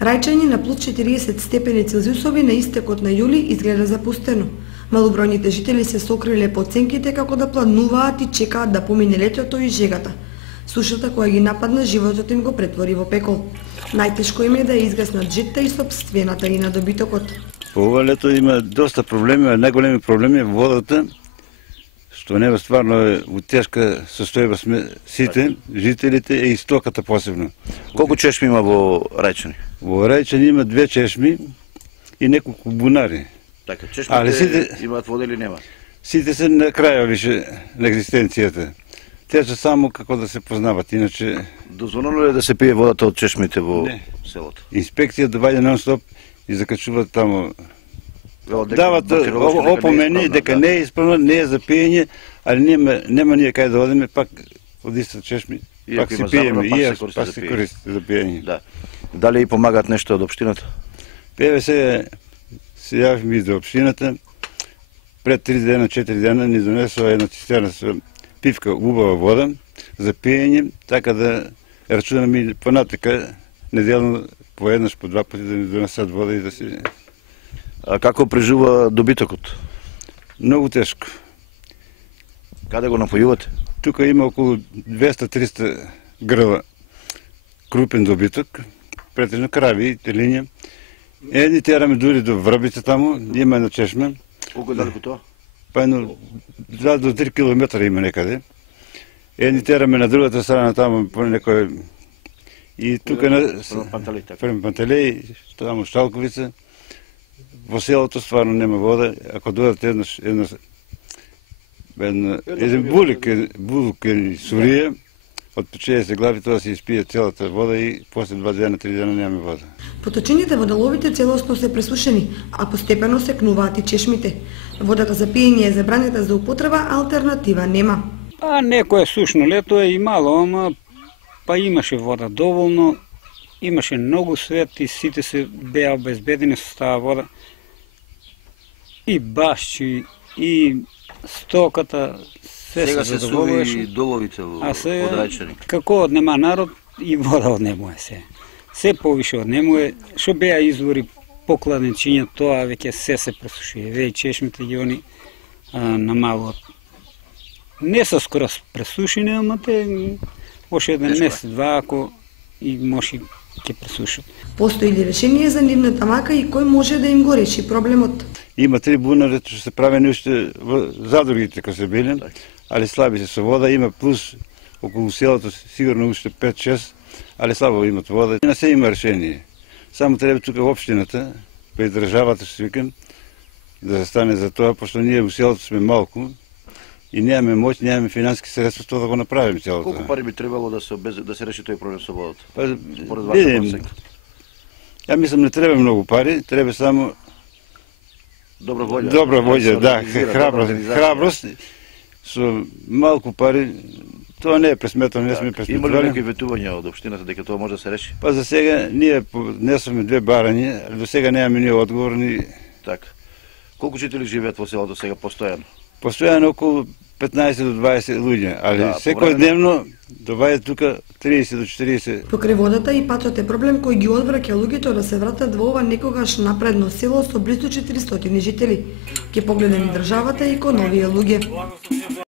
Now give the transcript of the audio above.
Рајчање на плюс 40 степени Целзиусови на истекот на јули изгледа запустено. Малобројните жители се сокриле по ценките како да плануваат и чекаат да помине летото и жегата. Сушата која ги нападна животот им го претвори во пекол. Најтешко им е да изгаснат житта и сопствената и на добитокот. По ова лето има доста проблеми, а најголеми проблеми е водата, што нема стварно е у тешка состојба сме сите, жителите и стоката посебно. Колку чешми има во Рајчани? Во Рајчани има 2 чешми и неколку бунари. Така, чешмите имаат вода или нема? Сите се на крајот више на екзистенцијата. Те се само како да се познават, иначе... Дозволено ли е да се пие водата од чешмите во селото? Инспекција доаѓа нон-стоп и закачуваат таму. Дават опомени дека не е исправно, не е за пиење, али нема ние кај да одиме, пак од иста чешми, пак се пиеме, и пак се користи за пиење. Дали и помагаат нешто од општината? ПВС се јавивме и за општината. Пред 3 дена, 4 дена ни донесува една цистерна со пивка убава вода за пиење, така да рачунаме и понатака неделно по еднаш, по 2 пати да ни донесат вода и да се... А како преживува добитокот? Многу тешко. Каде го напојувате? Тука има околу 200-300 грла крупен добиток, претежно крави и телиња. Едни тераме дури до врбица таму, има една чешма. Колку е далеко тоа? Па едно 2 до 3 километра има некаде. Едни тераме на другата страна таму по некој... И тука према Пантелеј, таму Шталковица. Во селото стварно нема вода. Ако додат еден булик и сурија, од 60 глави тоа се испие целата вода и после 2 дена, 3 дена нема вода. Поточините водоловите целосно се пресушени, а постепено се кнуваат и чешмите. Водата за пиење е забранета за употреба, алтернатива нема. Па некое сушно лето е имало, ама па имаше вода доволно, имаше многу свет и сите се беа обезбедени со таа вода. И башчи, и стоката, се сега се задоволуваше. Сега се суви доловите од Рајчани. Како однема народ и вода однемуе се. Се повише однемуе, што беа извори покладенчиња, тоа веќе се пресуши. Веќе чешмите ги они намалуват. Не се скоро пресушени, ама те още еден месец, два, ако и може ќе пресушат. Постои ли решение за нивната мака и кој може да им го реши проблемот? Има 3 бунари што се правени уште во задругите кои се биле, али слаби се со вода, има плюс околу селото сигурно уште 5-6, али слабо имат вода. На се има решение. Само треба тука општината, па и државата што викам, да се стане за тоа, пошто ние у селото сме малку и немаме моќ, немаме финансиски средства тоа да го направиме целото. Колку пари би требало да се реши тој проблем со водата? Според вас, ја мислам не треба многу пари, треба само добра волја. Добра волја, да, храброст. Со малку пари, тоа не е пресметано, не сме пресметували. Има ли некои ветувања од општината дека тоа може да се реши? Па за сега ние поднесовме 2 барања, до сега немаме ние одговорни. Така. Колку жители живеат во селото сега постојано? Постојано околу 15 до 20 луѓе, али секојдневно доаѓаат тука 30 до 40. Покрај водата и патот е проблем кој ги одвраќа луѓето да се вратат во ова некогаш напредно село со близу 400 жители. Ке погледнем државата и кон овие луѓе.